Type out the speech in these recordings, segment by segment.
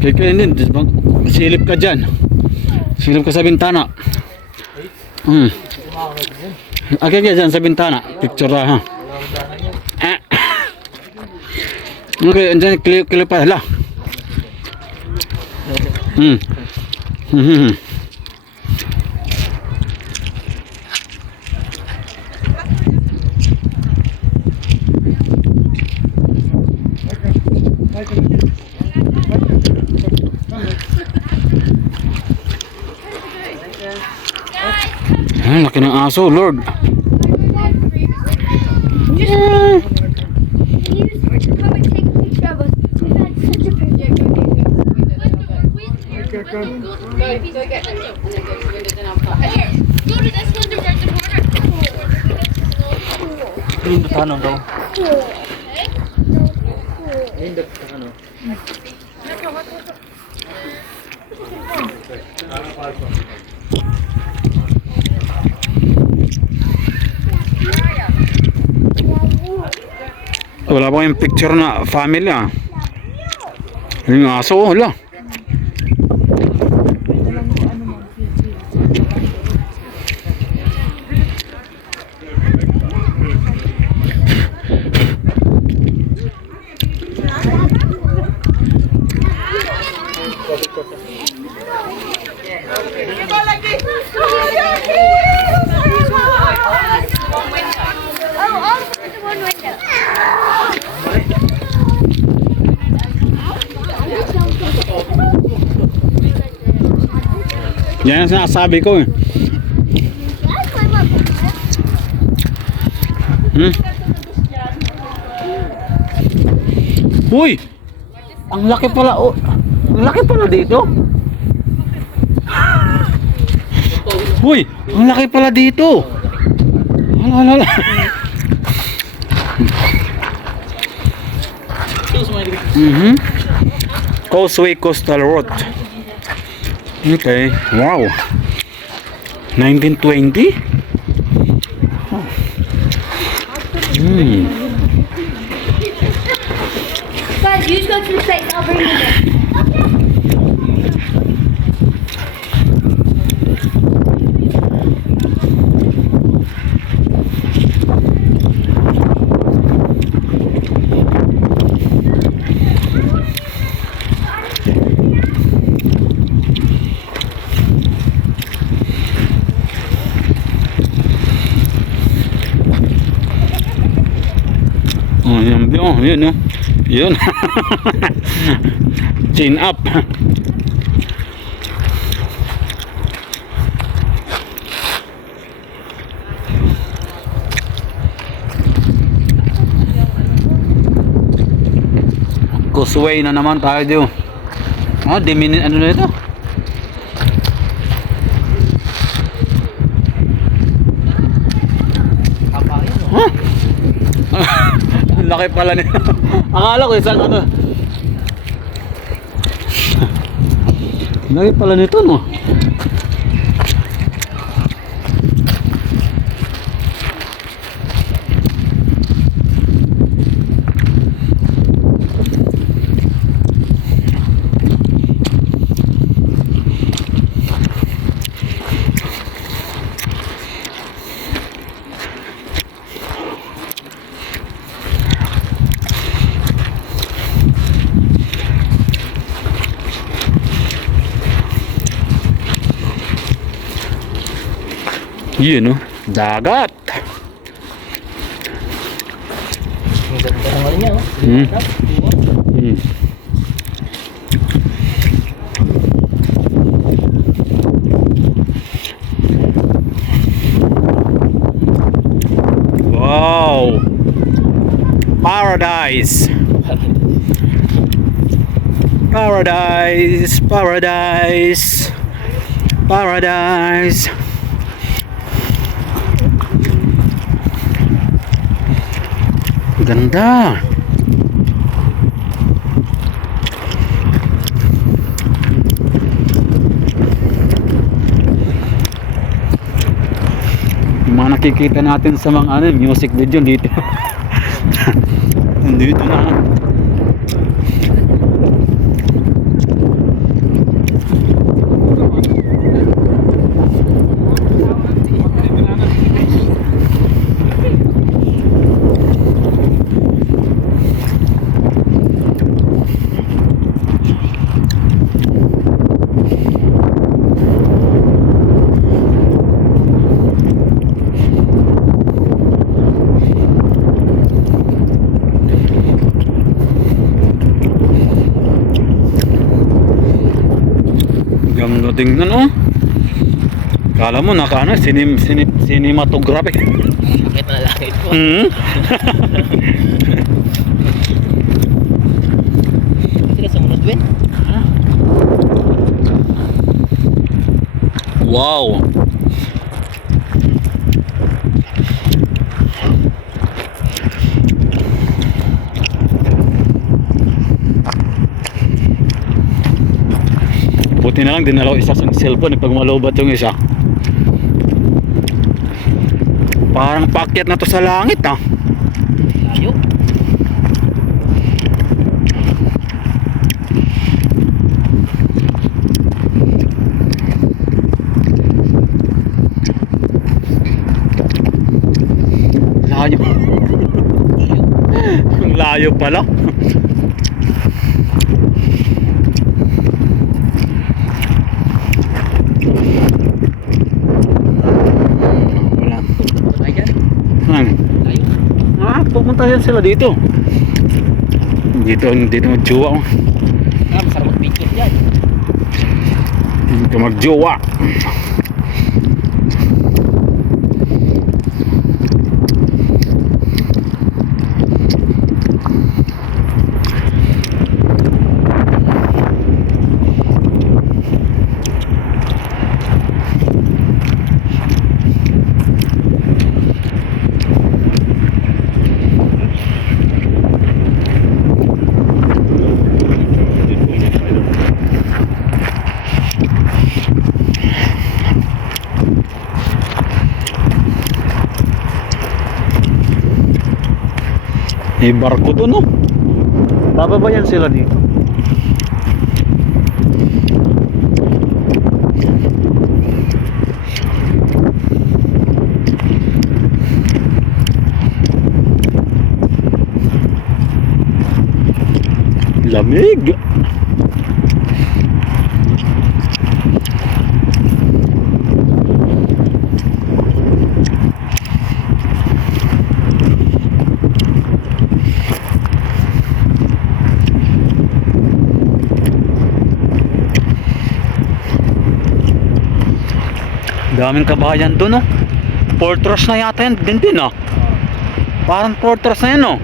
Kikainin din. Silip ka dyan. Silip ka sa bintana. Okay ka dyan sa bintana. Picture ha. Okay, andyan clear pa. Hala. Laki ng aso, Lord. Ano daw? Ano? Wala pa yung picture na family ah. Yung aso, wala. Yan ang sinasabi ko eh. Uy! Ang laki pala, oh. Ang laki pala dito. Uy! Ang laki pala dito. Hala. Causeway Coastal Road. Okay, wow. 1920? Guys, you just go to the site. I'll bring you there. Yun, no? Yun. Chin up. Causeway na naman tayo dito. Diminin ano na ito? Laki pala nito. Akala ko isang ano. Laki pala nito, no? Yun, no? Dagat. Ang ganda naman niya, oh. Wow. Paradise. Paradise. Paradise. Paradise. Ganda. Yung mga nakikita natin sa mga music video dito. Dito na. ganda tingnan oh. Kala mo cinematography. Bakit na langit mo? Hmm? Sila sumunod, Win? Wow. Buti na lang dinalaw isa sa cellphone pag malobat yung isa. Parang paakyat na to sa langit ah. Layo. Layo. Ang layo pala. Wala. Patay dyan. Layo. Pupunta yan sila dito. Dito magjowa. Masarap mag-picture dyan. Dito magjowa. May barko to no? Bababayan sila dito. Lamig. Daming kabahayan doon, no? Fortress na yata yan din, no? Parang fortress na yan, no?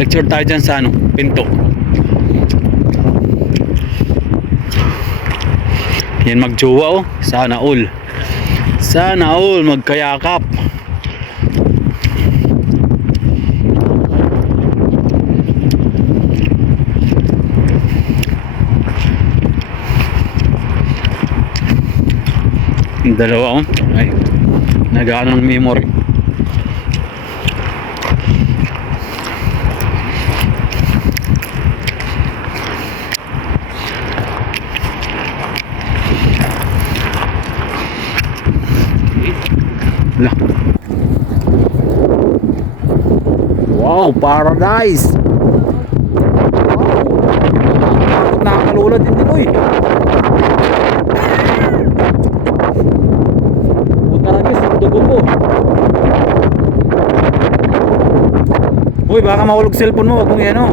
Picture tayo dyan sa ano, pinto. Yan magjowa oh. Sana all. Sana all magkayakap. Yung dalawa oh. Ay, nag-ano ng memory. Wow, paradise. Wow. Nakakalula din ko eh. Puta lagi sa dugo ko. Uy, baka mahulog cellphone mo, wag mong yan oh.